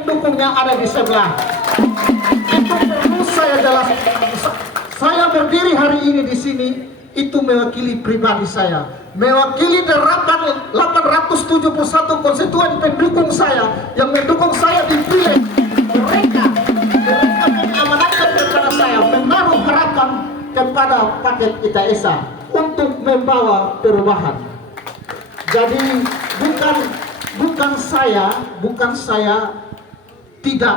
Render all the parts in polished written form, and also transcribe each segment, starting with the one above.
pendukungnya ada di sebelah. Itu perlu saya jelaskan. Saya berdiri hari ini di sini itu mewakili pribadi saya, mewakili 871 konstituen pendukung saya yang mendukung saya dipilih. Mereka mengamanatkan kepada saya, menaruh harapan kepada paket ITESA untuk membawa perubahan. Jadi bukan saya tidak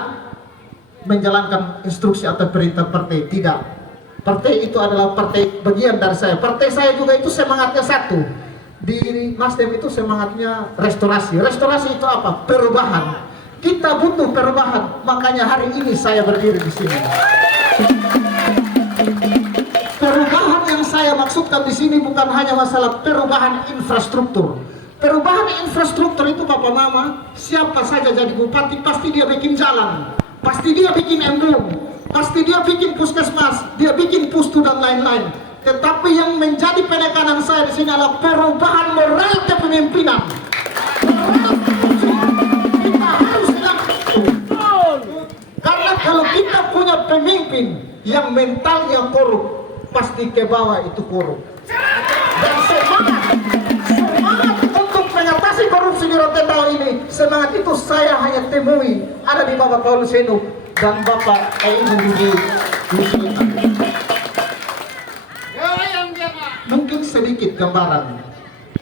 menjalankan instruksi atau perintah partai, tidak. Partai itu adalah partai bagian dari saya. Partai saya juga itu semangatnya satu. Di Nasdem itu semangatnya restorasi. Restorasi itu apa? Perubahan. Kita butuh perubahan. Makanya hari ini saya berdiri di sini. Perubahan yang saya maksudkan di sini bukan hanya masalah perubahan infrastruktur. Perubahan infrastruktur itu Bapak Mama, siapa saja jadi bupati pasti dia bikin jalan, pasti dia bikin embung, pasti dia bikin puskesmas, dia bikin pustu dan lain-lain. Tetapi yang menjadi penekanan saya di sini adalah perubahan moral kepemimpinan. Kita harus lakukan. Karena kalau kita punya pemimpin yang mentalnya korup, pasti ke bawah itu korup. Dan semangat untuk mengatasi korupsi di Rotendao ini, semangat itu saya hanya temui ada di Bapak Paulus Henu dan Bapak Ibu Budi. Mungkin sedikit gambaran.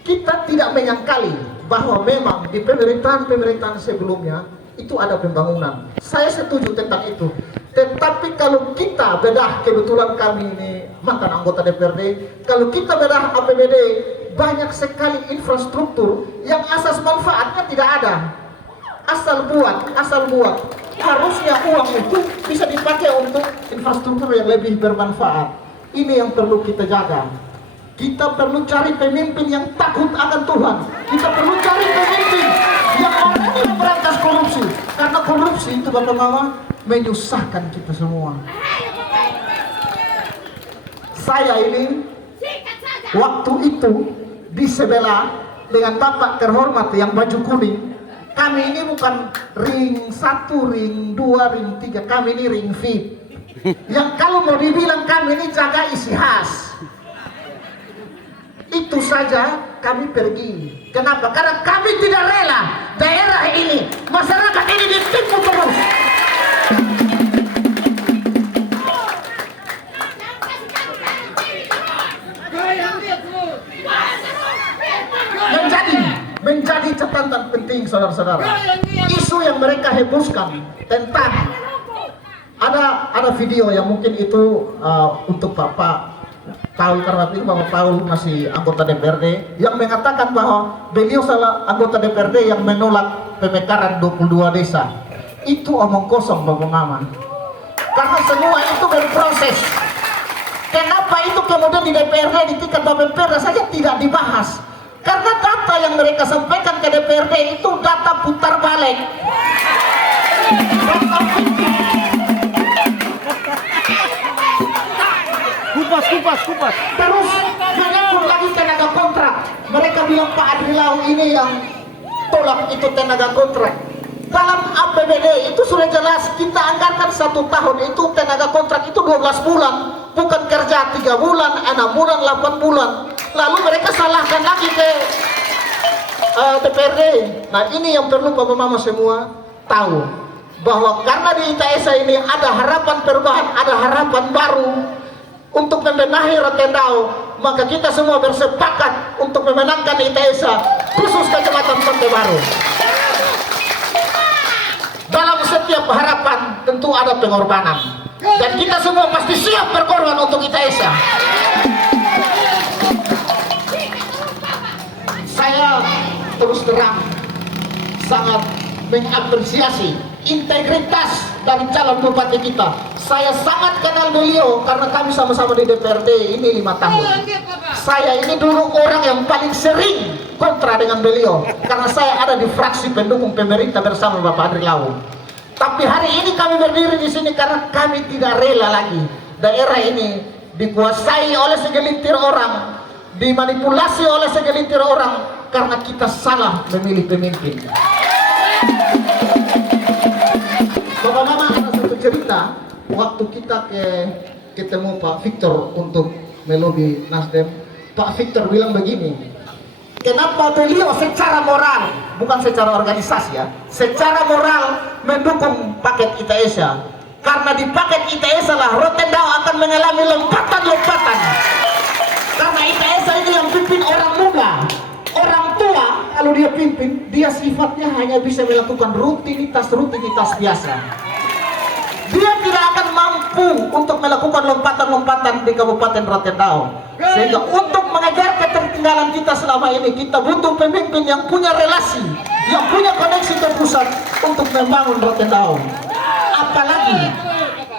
Kita tidak menyangkali bahwa memang di pemerintahan sebelumnya itu ada pembangunan. Saya setuju tentang itu. Tetapi kalau kita bedah, kebetulan kami ini mantan anggota DPRD, kalau kita bedah APBD, banyak sekali infrastruktur yang asas manfaatnya tidak ada. Asal buat. Harusnya uang itu bisa dipakai untuk infrastruktur yang lebih bermanfaat. Ini yang perlu kita jaga. Kita perlu cari pemimpin yang takut akan Tuhan. Kita perlu cari pemimpin yang mau memberantas korupsi. Karena korupsi itu Bapak Mama menyusahkan kita semua. Saya ini waktu itu di sebelah dengan Bapak terhormat yang baju kuning. Kami ini bukan ring 1, ring 2, ring 3. Kami ini ring VIP. Yang kalau mau dibilang kami ini jaga isi khas. Itu saja kami pergi. Kenapa? Karena kami tidak rela daerah ini, masyarakat ini ditipu terus. Menjadi catatan penting saudara-saudara. Isu yang mereka hembuskan tentang ada video yang mungkin itu untuk Bapak Paul, karena ini Bapak Paul masih anggota DPRD yang mengatakan bahwa beliau salah anggota DPRD yang menolak pemekaran 22 desa. Itu omong kosong Bapak Mama. Karena semua itu berproses. Kenapa itu kemudian di DPRD di tingkat Bapelperda saja tidak dibahas? Karena data yang mereka sampaikan ke DPRD itu data putar balik. Kupas. Terus menyangkut lagi tenaga kontrak. Mereka bilang Pak Adrilau ini yang tolak itu tenaga kontrak. Dalam APBD itu sudah jelas kita anggarkan 1 tahun itu tenaga kontrak itu 12 bulan, bukan kerja 3 bulan, 6 bulan, 8 bulan. Lalu mereka salahkan lagi ke DPRD. Nah ini yang perlu Bapak Mama semua tahu, bahwa karena di ITESA ini ada harapan perubahan, ada harapan baru untuk membenahi Rotendao, maka kita semua bersepakat untuk memenangkan ITESA khusus Kecamatan Pantai Baru. Dalam setiap harapan tentu ada pengorbanan, dan kita semua pasti siap berkorban untuk ITESA. Saya terus terang sangat mengapresiasi integritas dari calon bupati kita. Saya sangat kenal beliau karena kami sama-sama di DPRD ini 5 tahun. Saya ini dulu orang yang paling sering kontra dengan beliau karena saya ada di fraksi pendukung pemerintah bersama Bapak Adrilau. Tapi hari ini kami berdiri di sini karena kami tidak rela lagi daerah ini dikuasai oleh segelintir orang, dimanipulasi oleh segelintir orang karena kita salah memilih pemimpin. cerita waktu kita ketemu Pak Victor untuk melobi Nasdem. Pak Victor bilang begini, kenapa beliau secara moral, bukan secara organisasi ya, secara moral mendukung paket ITESA? Karena di paket ITESA lah Rotendao akan mengalami lompatan-lompatan. Karena ITESA itu yang pimpin orang muda, orang tua. Kalau dia pimpin, dia sifatnya hanya bisa melakukan rutinitas biasa. Dia tidak akan mampu untuk melakukan lompatan-lompatan di Kabupaten Rotendao. Sehingga untuk mengejar ketertinggalan kita selama ini, kita butuh pemimpin yang punya relasi, yang punya koneksi ke pusat untuk membangun Rotendao.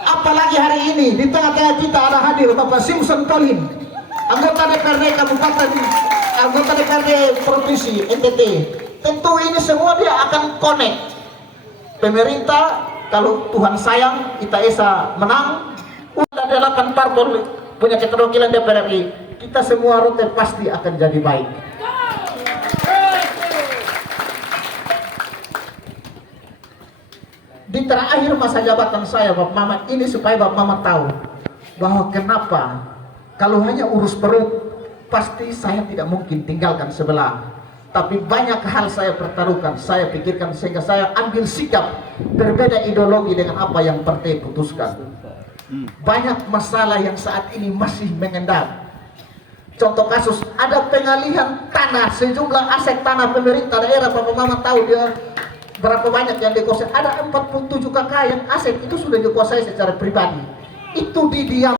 Apalagi hari ini di tengah-tengah kita ada hadir Bapak Simpson Pauline, anggota DPRD Kabupaten, anggota DPRD Provinsi NTT. Tentu ini semua dia akan connect. Pemerintah, kalau Tuhan sayang ITESA menang, udah 8 parpol punya keterwakilan DPR RI, kita semua Rote pasti akan jadi baik. Di terakhir masa jabatan saya, Bapak Mamat, ini supaya Bapak Mamat tahu bahwa kenapa kalau hanya urus perut, pasti saya tidak mungkin tinggalkan sebelah. Tapi banyak hal saya pertaruhkan, saya pikirkan, sehingga saya ambil sikap berbeda ideologi dengan apa yang partai putuskan. Banyak masalah yang saat ini masih mengendap. Contoh kasus, ada pengalihan tanah, sejumlah aset tanah pemerintah daerah. Bapak Mamat tahu dia berapa banyak yang dikuasai. Ada 47 KK yang aset itu sudah dikuasai secara pribadi. Itu didiam.